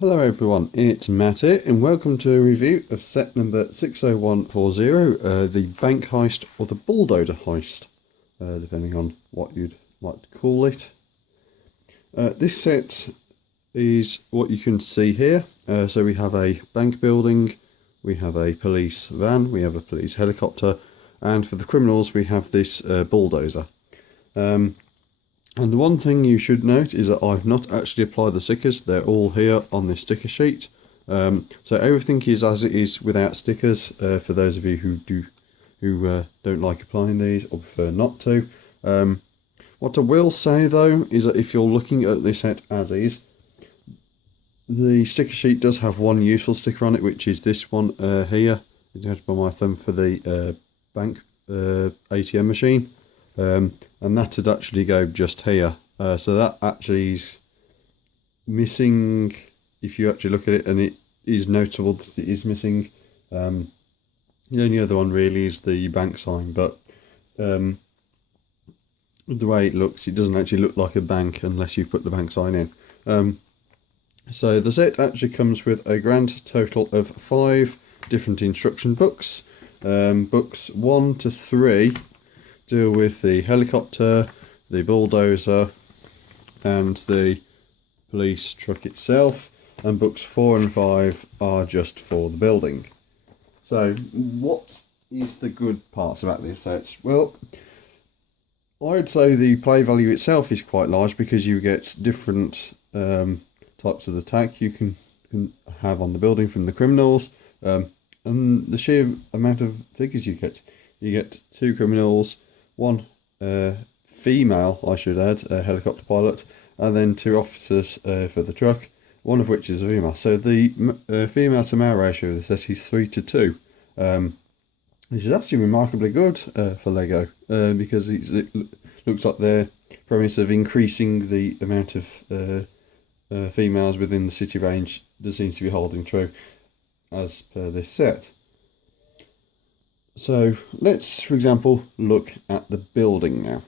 Hello everyone, it's Matt here and welcome to a review of set number 60140, the bank heist or the bulldozer heist, depending on what you'd like to call it. This set is what you can see here. So we have a bank building, we have a police van, we have a police helicopter, and for the criminals we have this bulldozer. And the one thing you should note is that I've not actually applied the stickers. They're all here on this sticker sheet. So everything is as it is without stickers, for those of you who don't like applying these or prefer not to. What I will say though is that if you're looking at this set as is, the sticker sheet does have one useful sticker on it, which is this one here. You have to buy my thumb for the bank ATM machine. And that would actually go just here. So that actually is missing if you actually look at it, and it is notable that it is missing. The only other one really is the bank sign, but the way it looks, it doesn't actually look like a bank unless you put the bank sign in. So the set actually comes with a grand total of 5 different instruction books. Books 1 to 3 deal with the helicopter, the bulldozer, and the police truck itself, and books 4 and 5 are just for the building. So what is the good parts about this set? Well, I'd say the play value itself is quite large because you get different types of attack you can have on the building from the criminals, and the sheer amount of figures you get 2 criminals, 1 female, I should add, a helicopter pilot, and then 2 officers for the truck, one of which is a female. So the female to male ratio of the set is 3 to 2, which is actually remarkably good for Lego, because it looks like their premise of increasing the amount of females within the city range does seem to be holding true as per this set. So let's, for example, look at the building now.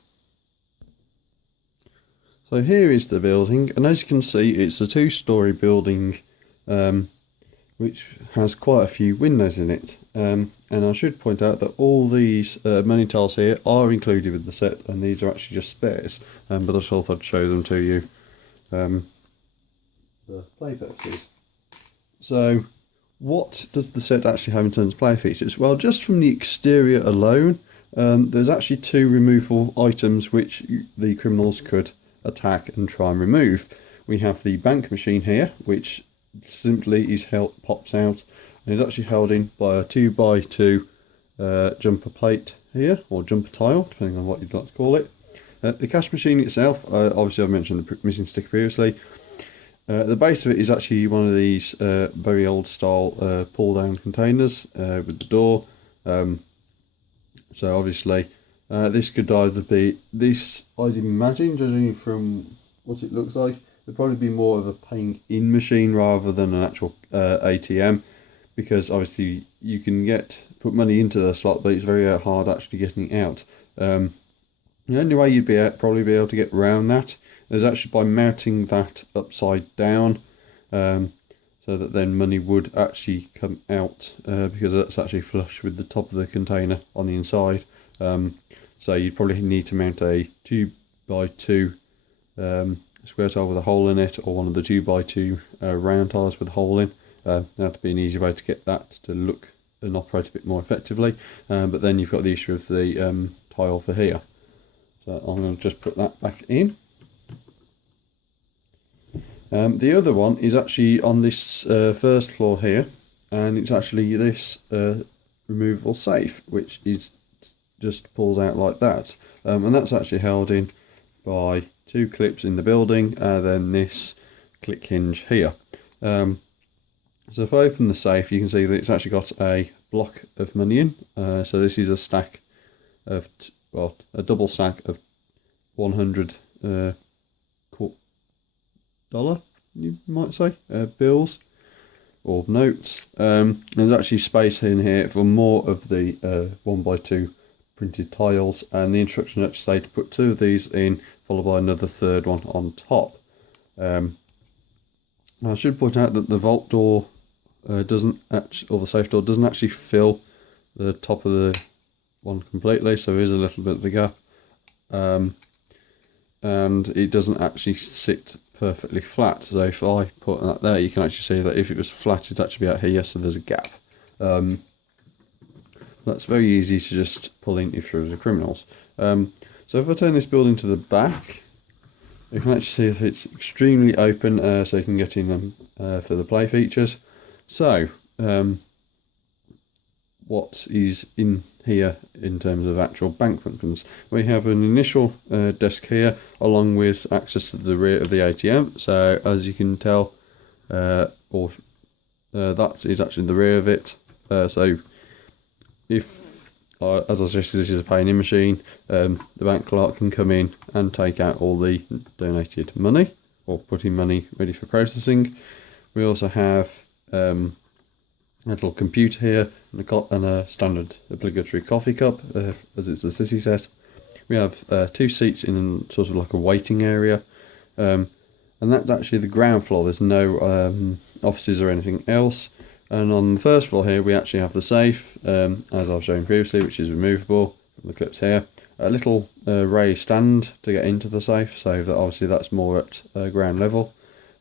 So here is the building, and as you can see, it's a 2-story building, which has quite a few windows in it. And I should point out that all these money tiles here are included with the set, and these are actually just spares. But I thought I'd show them to you for play purposes. So what does the set actually have in terms of play features? Well, just from the exterior alone, there's actually 2 removable items which the criminals could attack and try and remove. We have the bank machine here, which simply pops out and is actually held in by a 2x2 jumper plate here, or jumper tile, depending on what you'd like to call it. The cash machine itself, obviously I've mentioned the missing sticker previously. The base of it is actually one of these very old style pull down containers with the door. So obviously this could either be, this I'd imagine, judging from what it looks like, it'd probably be more of a paying in machine rather than an actual ATM, because obviously you can put money into the slot, but it's very hard actually getting it out. The only way you'd probably be able to get around that is actually by mounting that upside down, so that then money would actually come out, because that's actually flush with the top of the container on the inside. So you'd probably need to mount a 2x2 square tile with a hole in it, or one of the 2x2 round tiles with a hole in. That'd be an easy way to get that to look and operate a bit more effectively. But then you've got the issue of the tile for here. So I'm going to just put that back in. The other one is actually on this first floor here, and it's actually this removable safe, which is just pulls out like that, and that's actually held in by 2 clips in the building, then this click hinge here. So if I open the safe, you can see that it's actually got a block of money in. So this is a stack of, a double stack of $100 you might say, bills or notes. There's actually space in here for more of the 1x2 printed tiles, and the instructions actually say to put 2 of these in, followed by another third one on top. I should point out that the vault door doesn't actually, or the safe door doesn't actually fill the top of the one completely, so there is a little bit of a gap, and it doesn't actually sit perfectly flat. So if I put that there, you can actually see that if it was flat, it'd actually be out here, so there's a gap. That's very easy to just pull in if you're the criminals. So if I turn this building to the back, you can actually see if it's extremely open, so you can get in them for the play features. So, what is in here in terms of actual bank functions? We have an initial desk here, along with access to the rear of the ATM. So, as you can tell, that is actually the rear of it. So, if as I suggested, this is a pay-in machine, the bank clerk can come in and take out all the donated money, or put in money ready for processing. We also have a little computer here and a standard obligatory coffee cup, as it's a city set. We have 2 seats in sort of like a waiting area, and that's actually the ground floor. There's no offices or anything else. And on the first floor here, we actually have the safe, as I've shown previously, which is removable from the clips here. A little raised stand to get into the safe, so that obviously that's more at ground level.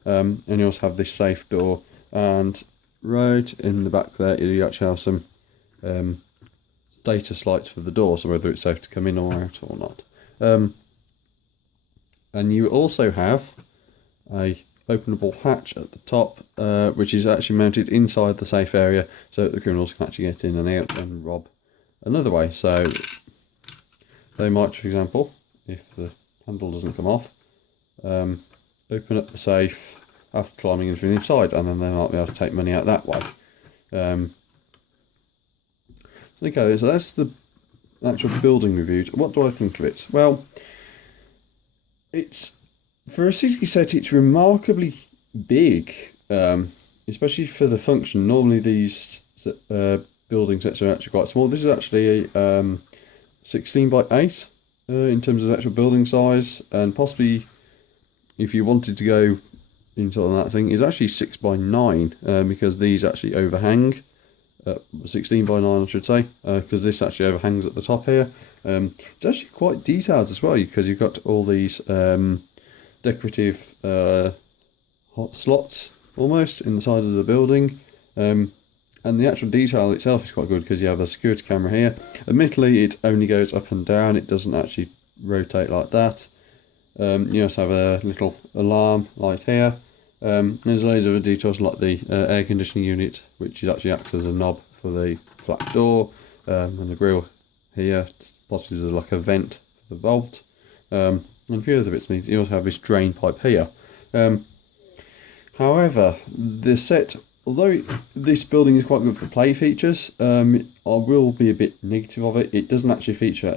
And you also have this safe door, and right in the back there, you actually have some status lights for the door, so whether it's safe to come in or out or not. And you also have a openable hatch at the top, which is actually mounted inside the safe area, so that the criminals can actually get in and out and rob another way. So they might, for example, if the handle doesn't come off, open up the safe after climbing into the inside, and then they might be able to take money out that way. Okay, so that's the actual building review. What do I think of it? Well, it's, for a city set, it's remarkably big, especially for the function. Normally these building sets are actually quite small. This is actually a 16 by 8 in terms of actual building size, and possibly if you wanted to go into that thing, is actually 6 by 9 because these actually overhang. 16 by 9 I should say, because this actually overhangs at the top here. It's actually quite detailed as well, because you've got all these decorative hot slots almost in the side of the building, and the actual detail itself is quite good because you have a security camera here. Admittedly, it only goes up and down, it doesn't actually rotate like that. You also have a little alarm light here. There's loads of details like the air conditioning unit, which is actually acts as a knob for the flat door, and the grill here possibly there's like a vent for the vault, and a few other bits. You also have this drain pipe here. However, the set, although this building is quite good for play features, I will be a bit negative of it. It doesn't actually feature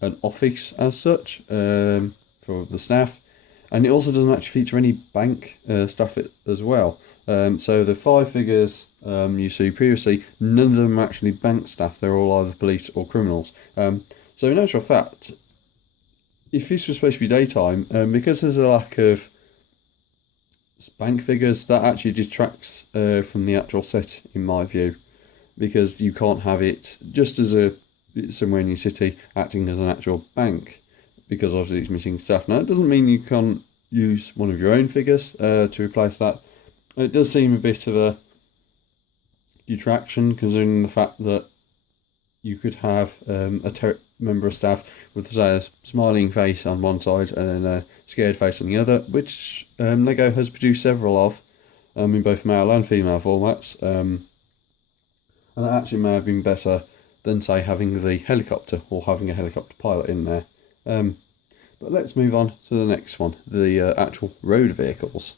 an office as such for the staff, and it also doesn't actually feature any bank staff as well. So the 5 figures you see previously, none of them are actually bank staff. They're all either police or criminals. So in actual fact, if this was supposed to be daytime, because there's a lack of bank figures, that actually detracts from the actual set, in my view, because you can't have it just as somewhere in your city acting as an actual bank, because obviously it's missing staff. Now, it doesn't mean you can't use one of your own figures to replace that. It does seem a bit of a detraction, considering the fact that you could have a member of staff with, say, a smiling face on one side and then a scared face on the other, which LEGO has produced several of in both male and female formats. And that actually may have been better than, say, having the helicopter or having a helicopter pilot in there. But let's move on to the next one, the actual road vehicles.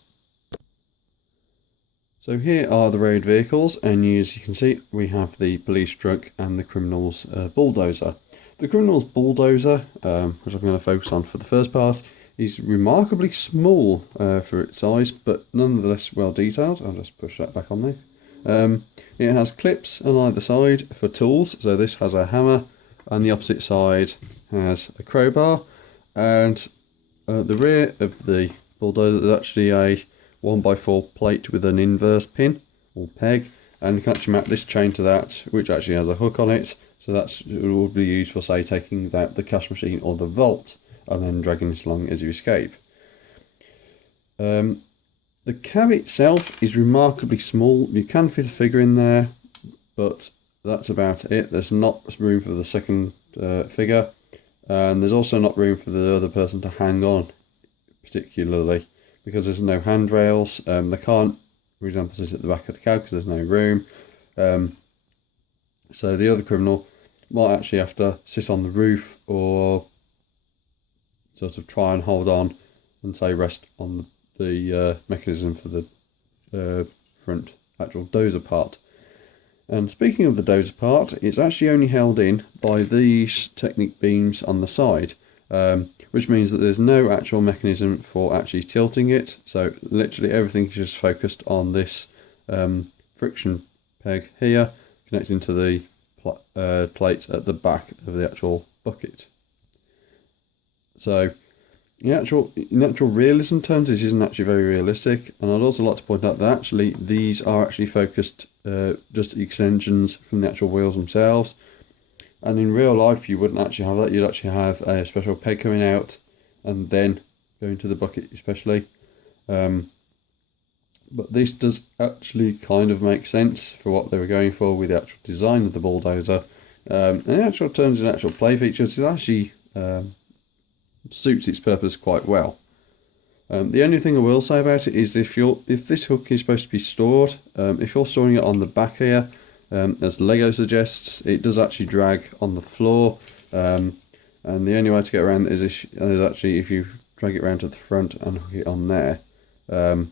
So here are the road vehicles, and as you can see, we have the police truck and the criminal's bulldozer. The criminal's bulldozer, which I'm going to focus on for the first part, is remarkably small for its size, but nonetheless well detailed. I'll just push that back on there. It has clips on either side for tools, so this has a hammer, and the opposite side has a crowbar, and the rear of the bulldozer is actually a 1x4 plate with an inverse pin or peg, and you can actually mount this chain to that, which actually has a hook on it. So it will be used for, say, taking out the cash machine or the vault and then dragging it along as you escape. The cab itself is remarkably small. You can fit a figure in there, but that's about it. There's not room for the second figure, and there's also not room for the other person to hang on, particularly because there's no handrails. They can't, for example, sit at the back of the cab because there's no room. So the other criminal might actually have to sit on the roof or sort of try and hold on and, say, rest on the mechanism for the front actual dozer part. And speaking of the dozer part, it's actually only held in by these Technic beams on the side, which means that there's no actual mechanism for actually tilting it. So literally everything is just focused on this friction peg here, connecting to the plates at the back of the actual bucket. So in actual realism terms, this isn't actually very realistic, and I'd also like to point out that actually these are actually focused just extensions from the actual wheels themselves, and in real life you wouldn't actually have that. You'd actually have a special peg coming out and then going to the bucket especially. But this does actually kind of make sense for what they were going for with the actual design of the bulldozer. And in actual terms, in actual play features, it actually suits its purpose quite well. The only thing I will say about it is if this hook is supposed to be stored, if you're storing it on the back here, as Lego suggests, it does actually drag on the floor, and the only way to get around it is actually if you drag it around to the front and hook it on there, and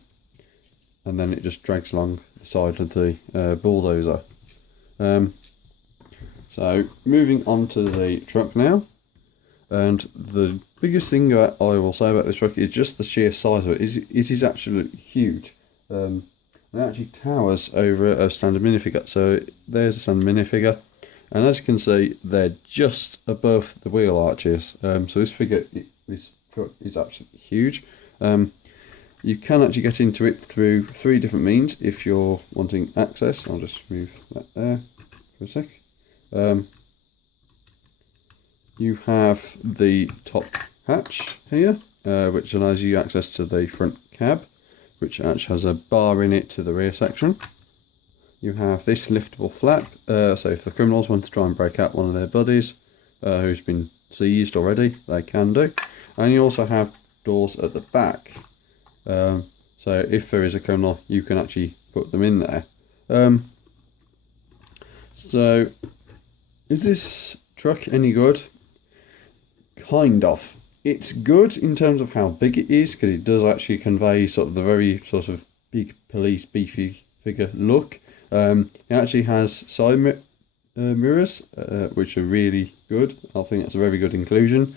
then it just drags along the side of the bulldozer. So moving on to the truck now, and the biggest thing I will say about this truck is just the sheer size of it. It is absolutely huge. It actually towers over a standard minifigure. So there's a standard minifigure, and as you can see, they're just above the wheel arches. So this truck is absolutely huge. You can actually get into it through 3 different means if you're wanting access. I'll just move that there for a sec. You have the top hatch here, which allows you access to the front cab, which actually has a bar in it to the rear section. You have this liftable flap, so if the criminals want to try and break out one of their buddies who's been seized already, they can do. And you also have doors at the back. So if there is a criminal, you can actually put them in there. So is this truck any good? Kind of. It's good in terms of how big it is, because it does actually convey sort of the very sort of big police beefy figure look. It actually has side mirrors, which are really good. I think that's a very good inclusion.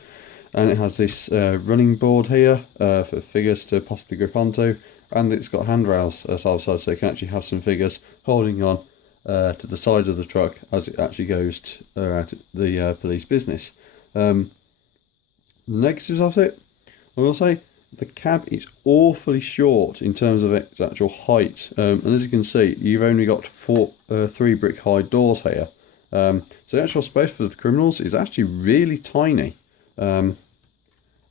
And it has this running board here for figures to possibly grip onto, and it's got handrails side by side, so you can actually have some figures holding on to the sides of the truck as it actually goes around the police business. The negatives of it, I will say, the cab is awfully short in terms of its actual height, and as you can see, you've only got 3 brick high doors here. So the actual space for the criminals is actually really tiny. And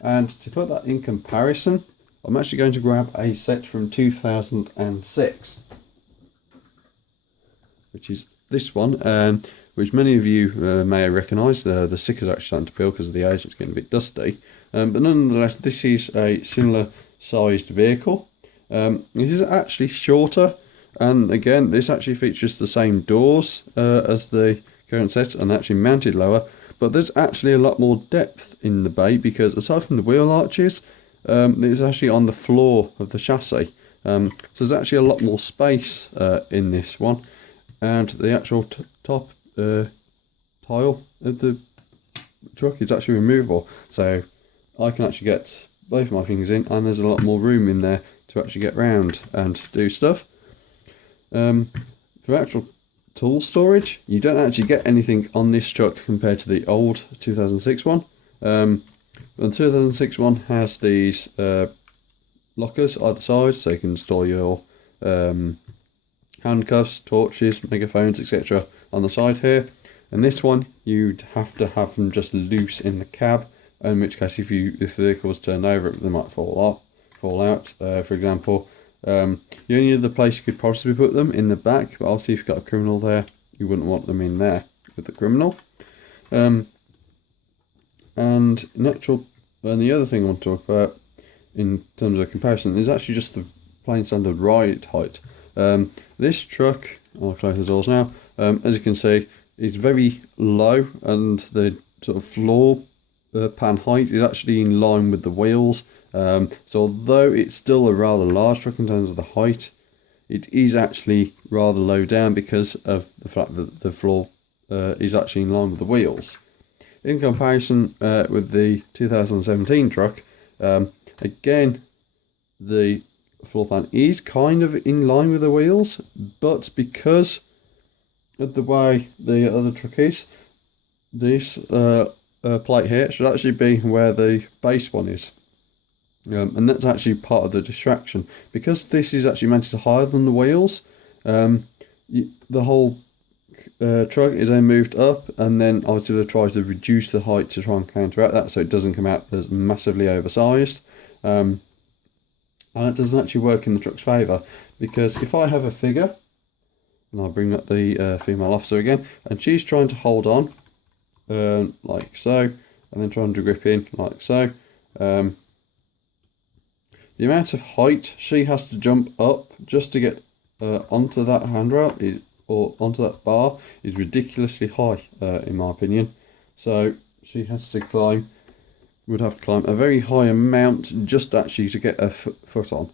to put that in comparison, I'm actually going to grab a set from 2006, which is this one, which many of you may recognise. The stickers are actually starting to peel because of the age. It's getting a bit dusty, but nonetheless, this is a similar sized vehicle. This is actually shorter, and again, this actually features the same doors as the current set, and actually mounted lower. But there's actually a lot more depth in the bay, because aside from the wheel arches, it's actually on the floor of the chassis. So there's actually a lot more space in this one, and the actual top tile of the truck is actually removable. So I can actually get both of my fingers in, and there's a lot more room in there to actually get round and do stuff. For actual tool storage, you don't actually get anything on this truck compared to the old 2006 one. The 2006 one has these lockers either side, so you can store your handcuffs, torches, megaphones, etc. on the side here. And this one, you'd have to have them just loose in the cab, in which case if the vehicle was turned over, they might fall out. For example, the only other place you could possibly put them in the back, but obviously if you've got a criminal there, you wouldn't want them in there with the criminal. And the other thing I want to talk about in terms of comparison is actually just the plain standard ride height. This truck, I'll close the doors now, as you can see, is very low, and the sort of floor pan height is actually in line with the wheels. So although it's still a rather large truck in terms of the height, it is actually rather low down because of the fact that the floor is actually in line with the wheels. In comparison with the 2017 truck, again, the floor plan is kind of in line with the wheels, but because of the way the other truck is, this plate here should actually be where the base one is. And that's actually part of the distraction. Because this is actually mounted higher than the wheels, the whole truck is then moved up, and then obviously they try to reduce the height to try and counteract that so it doesn't come out as massively oversized. And it doesn't actually work in the truck's favour, because if I have a figure, and I'll bring up the female officer again, and she's trying to hold on like so, and then trying to grip in like so, the amount of height she has to jump up just to get onto that handrail or onto that bar is ridiculously high, in my opinion. So she has to would have to climb a very high amount just actually to get her foot on.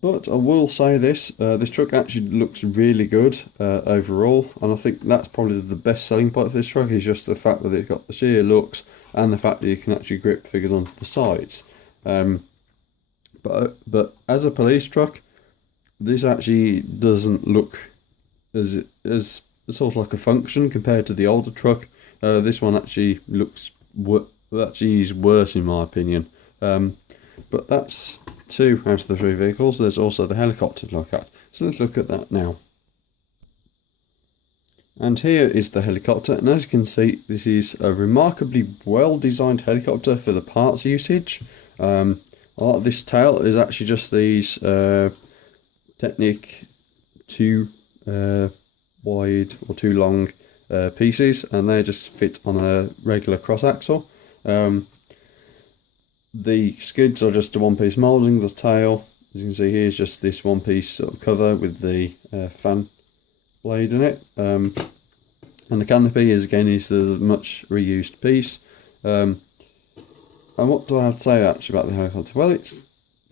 But I will say this, this truck actually looks really good overall, and I think that's probably the best selling point of this truck, is just the fact that it's got the sheer looks and the fact that you can actually grip figures onto the sides. But as a police truck, this actually doesn't look as sort of like a function compared to the older truck. This one actually looks actually is worse in my opinion. But that's 2 out of the 3 vehicles. There's also the helicopter to look at. So let's look at that now. And here is the helicopter, and as you can see, this is a remarkably well designed helicopter for the parts usage. A lot of this tail is actually just these Technic 2 wide or 2 long pieces, and they just fit on a regular cross axle. The skids are just a one-piece moulding. The tail, as you can see here, is just this one-piece sort of cover with the fan blade in it. And the canopy is a much reused piece. And what do I have to say actually about the helicopter? Well, it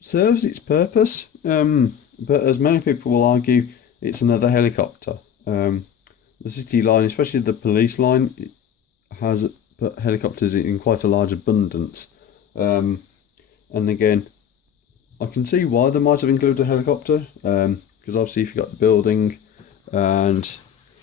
serves its purpose, but as many people will argue, it's another helicopter. The city line, especially the police line, has put helicopters in quite a large abundance. And again, I can see why they might have included a helicopter, because obviously if you've got the building and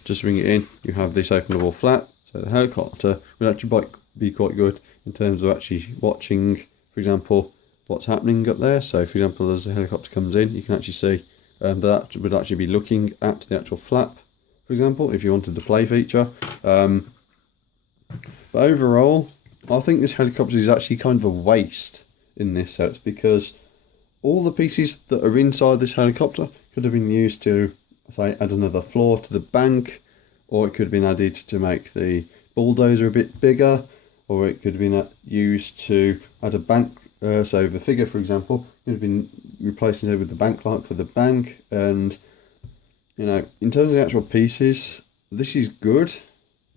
just bring it in, you have this openable flap, so the helicopter would actually be quite good in terms of actually watching, for example, what's happening up there. So for example, as the helicopter comes in, you can actually see that would actually be looking at the actual flap, for example, if you wanted the play feature. But overall, I think this helicopter is actually kind of a waste in this set, because all the pieces that are inside this helicopter could have been used to, say, add another floor to the bank, or it could have been added to make the bulldozer a bit bigger, or it could have been used to add a bank. So the figure, for example, could have been replacing it with the bank light for the bank. And you know, in terms of the actual pieces, this is good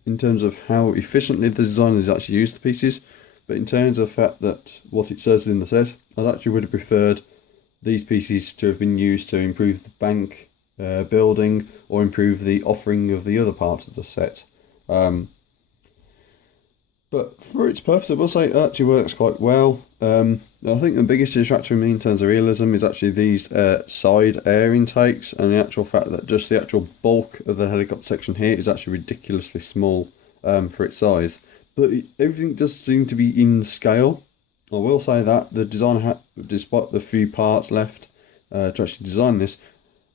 in terms of how efficiently the designers actually use the pieces, but in terms of the fact that what it says in the set, I actually would have preferred these pieces to have been used to improve the bank building, or improve the offering of the other parts of the set. But for its purpose, I will say it actually works quite well. I think the biggest distractor for me in terms of realism is actually these side air intakes, and the actual fact that just the actual bulk of the helicopter section here is actually ridiculously small for its size. but everything does seem to be in scale. I will say that the designer, despite the few parts left to actually design this,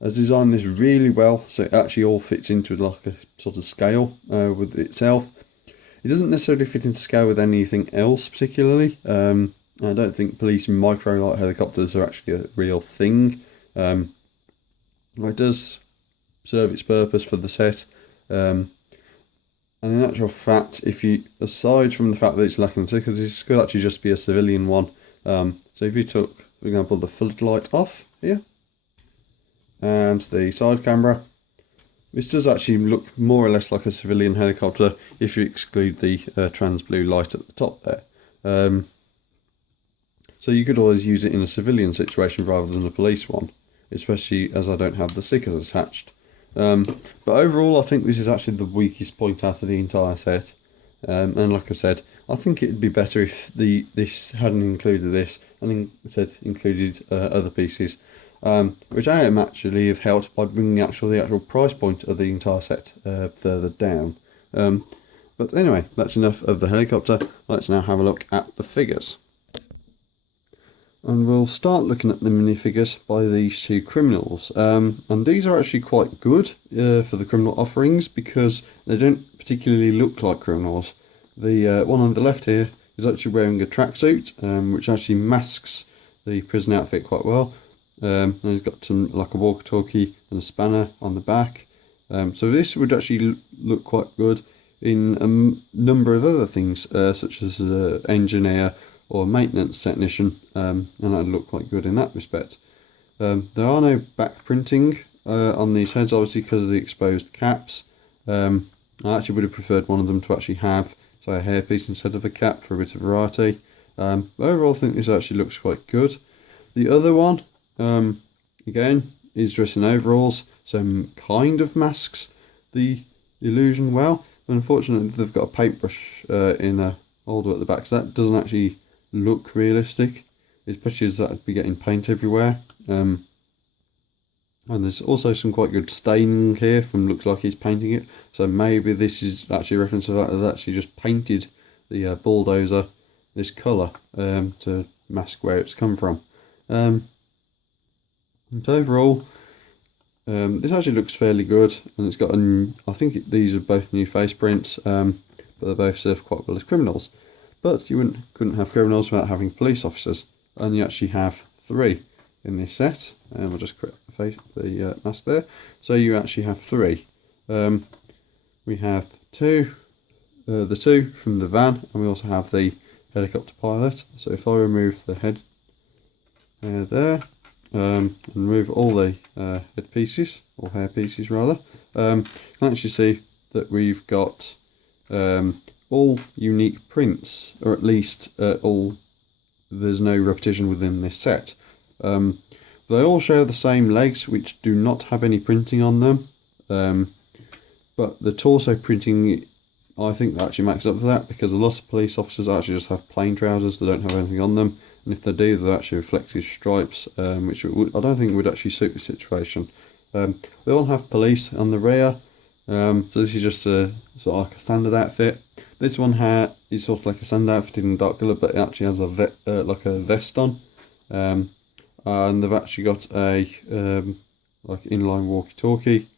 has designed this really well, so it actually all fits into like a sort of scale with itself. It doesn't necessarily fit into scale with anything else particularly. I don't think police microlight helicopters are actually a real thing. It does serve its purpose for the set. And in actual fact, if you, aside from the fact that it's lacking because this could actually just be a civilian one. So if you took, for example, the floodlight off here and the side camera, this does actually look more or less like a civilian helicopter if you exclude the trans blue light at the top there. So you could always use it in a civilian situation rather than a police one, especially as I don't have the stickers attached. But overall, I think this is actually the weakest point out of the entire set. And like I said, I think it'd be better if this hadn't included this and instead included other pieces, which I am actually have helped by bringing the actual price point of the entire set further down. But anyway, that's enough of the helicopter. Let's now have a look at the figures. And we'll start looking at the minifigures by these two criminals. And these are actually quite good for the criminal offerings because they don't particularly look like criminals. The one on the left here is actually wearing a tracksuit, which actually masks the prison outfit quite well. And he's got some like a walkie-talkie and a spanner on the back. So this would actually look quite good in a number of other things, such as engineer or maintenance technician, and that'd look quite good in that respect. There are no back printing on these heads, obviously because of the exposed caps. I actually would have preferred one of them to actually have, say, a hairpiece instead of a cap for a bit of variety. But overall, I think this actually looks quite good. The other one, again, is dressed in overalls, so kind of masks the illusion well. But unfortunately, they've got a paintbrush in a holder at the back, so that doesn't actually look realistic, especially as that would be getting paint everywhere. And there's also some quite good staining here from looks like he's painting it, so maybe this is actually a reference to that has actually just painted the bulldozer this colour to mask where it's come from. And overall, this actually looks fairly good, and it's got I think these are both new face prints, but they both serve quite well as criminals. But you couldn't have criminals without having police officers, and you actually have 3 in this set. And we'll just correct the mask there. So you actually have 3. We have the 2 from the van, and we also have the helicopter pilot. So if I remove the head there, and remove all the head pieces, or hair pieces rather, you can actually see that we've got all unique prints, or at least there's no repetition within this set. They all share the same legs, which do not have any printing on them, but the torso printing, I think that actually makes up for that, because a lot of police officers actually just have plain trousers that don't have anything on them, and if they do, they're actually reflective stripes, which I don't think would actually suit the situation. They all have police on the rear, so this is just a sort of like a standard outfit. This one here is sort of like a standard outfit in dark colour, but it actually has a like a vest on, and they've actually got a like inline walkie-talkie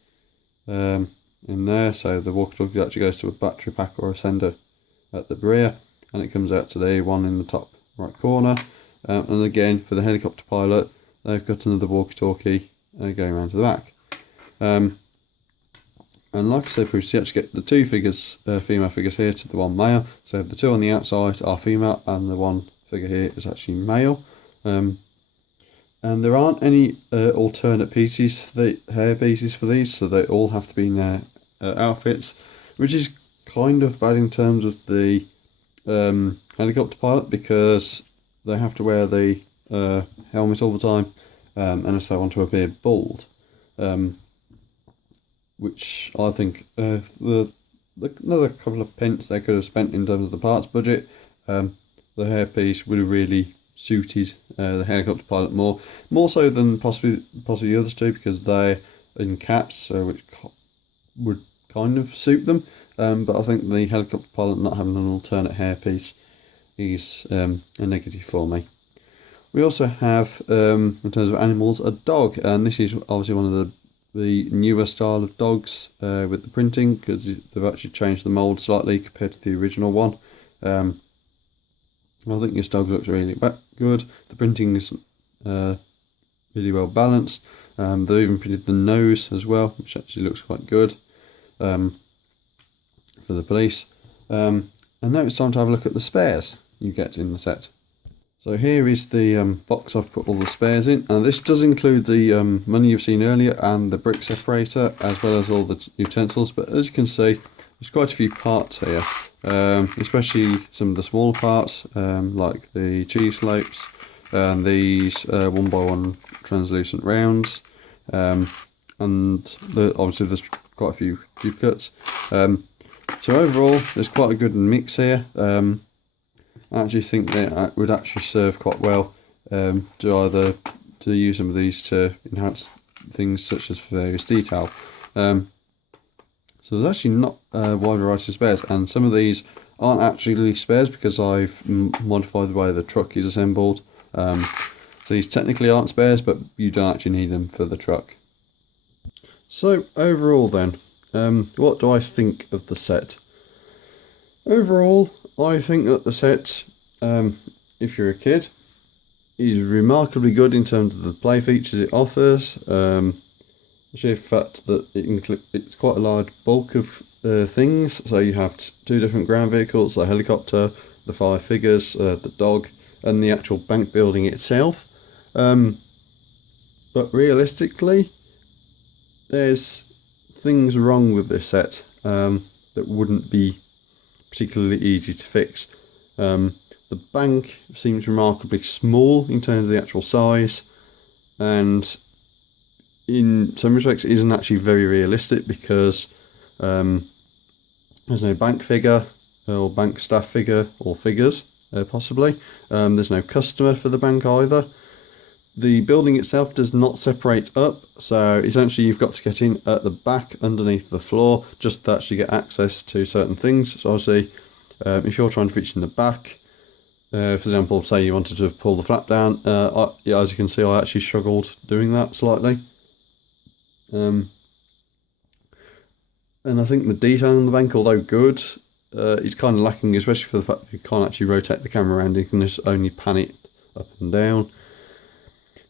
in there. So the walkie-talkie actually goes to a battery pack or a sender at the rear, and it comes out to the one in the top right corner. And again, for the helicopter pilot, they've got another walkie-talkie going around to the back. And like I said previously, you actually get the 2 figures, female figures here to the 1 male. So the 2 on the outside are female, and the 1 figure here is actually male. And there aren't any alternate pieces, hair pieces for these, so they all have to be in their outfits, which is kind of bad in terms of the helicopter pilot, because they have to wear the helmet all the time, unless they want to appear bald. Which I think another couple of pence they could have spent in terms of the parts budget. The hairpiece would have really suited the helicopter pilot more so than possibly the others 2, because they're in caps, so which would kind of suit them. but I think the helicopter pilot not having an alternate hairpiece is a negative for me. We also have, in terms of animals, a dog, and this is obviously one of the newer style of dogs with the printing, because they've actually changed the mould slightly compared to the original one. I think this dog looks really good. The printing is really well balanced. They've even printed the nose as well, which actually looks quite good for the police. And now it's time to have a look at the spares you get in the set. So here is the box I've put all the spares in, and this does include the money you've seen earlier and the brick separator, as well as all the utensils. But as you can see, there's quite a few parts here, especially some of the smaller parts, like the cheese slopes and these 1x1 translucent rounds, and obviously there's quite a few duplicates. So overall, there's quite a good mix here. I actually think that would actually serve quite well to use some of these to enhance things such as various detail. So there's actually not a wide variety of spares, and some of these aren't actually spares because I've modified the way the truck is assembled. So these technically aren't spares, but you don't actually need them for the truck. So overall then, what do I think of the set? Overall, I think that the set, if you're a kid, is remarkably good in terms of the play features it offers. The sheer fact that it's quite a large bulk of things. So you have two different ground vehicles, the helicopter, the 5 figures, the dog, and the actual bank building itself. But realistically, there's things wrong with this set that wouldn't be particularly easy to fix. The bank seems remarkably small in terms of the actual size, and in some respects it isn't actually very realistic because there's no bank figure or bank staff figure or figures possibly. There's no customer for the bank either. The building itself does not separate up, so essentially you've got to get in at the back underneath the floor just to actually get access to certain things. So obviously if you're trying to reach in the back, for example, say you wanted to pull the flap down, yeah, as you can see I actually struggled doing that slightly. And I think the detail in the bank, although good, is kind of lacking, especially for the fact that you can't actually rotate the camera around, you can just only pan it up and down.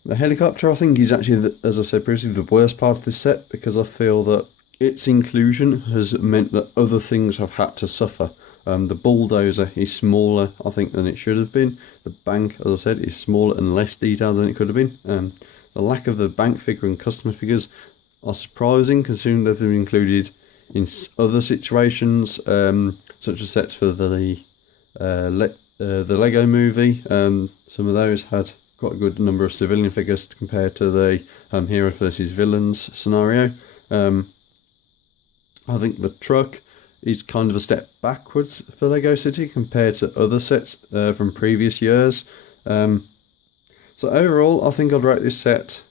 The helicopter, I think, is actually, as I said previously, the worst part of this set, because I feel that its inclusion has meant that other things have had to suffer. The bulldozer is smaller, I think, than it should have been. The bank, as I said, is smaller and less detailed than it could have been. The lack of the bank figure and customer figures are surprising, considering they've been included in other situations, such as sets for the Lego movie. Some of those had quite a good number of civilian figures compared to the hero versus villains scenario. I think the truck is kind of a step backwards for Lego City compared to other sets from previous years. So overall, I think I'd rate this set,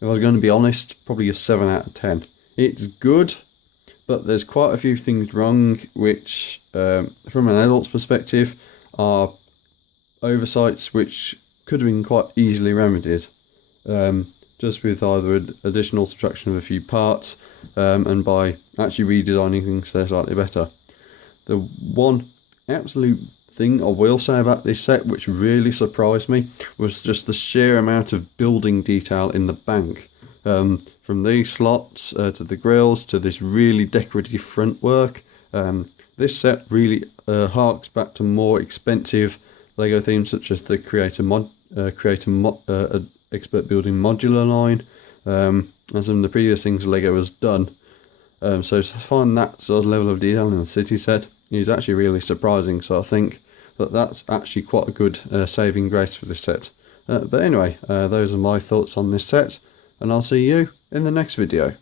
if I was going to be honest, probably a 7 out of 10. It's good, but there's quite a few things wrong, which from an adult's perspective are oversights which could have been quite easily remedied, just with either additional subtraction of a few parts and by actually redesigning things so they're slightly better. The one absolute thing I will say about this set which really surprised me was just the sheer amount of building detail in the bank. From these slots to the grills to this really decorative front work. This set really harks back to more expensive Lego themes such as the Expert Building Modular line, and some of the previous things Lego has done. So to find that sort of level of detail in the city set is actually really surprising. So I think that that's actually quite a good saving grace for this set. But anyway, those are my thoughts on this set, and I'll see you in the next video.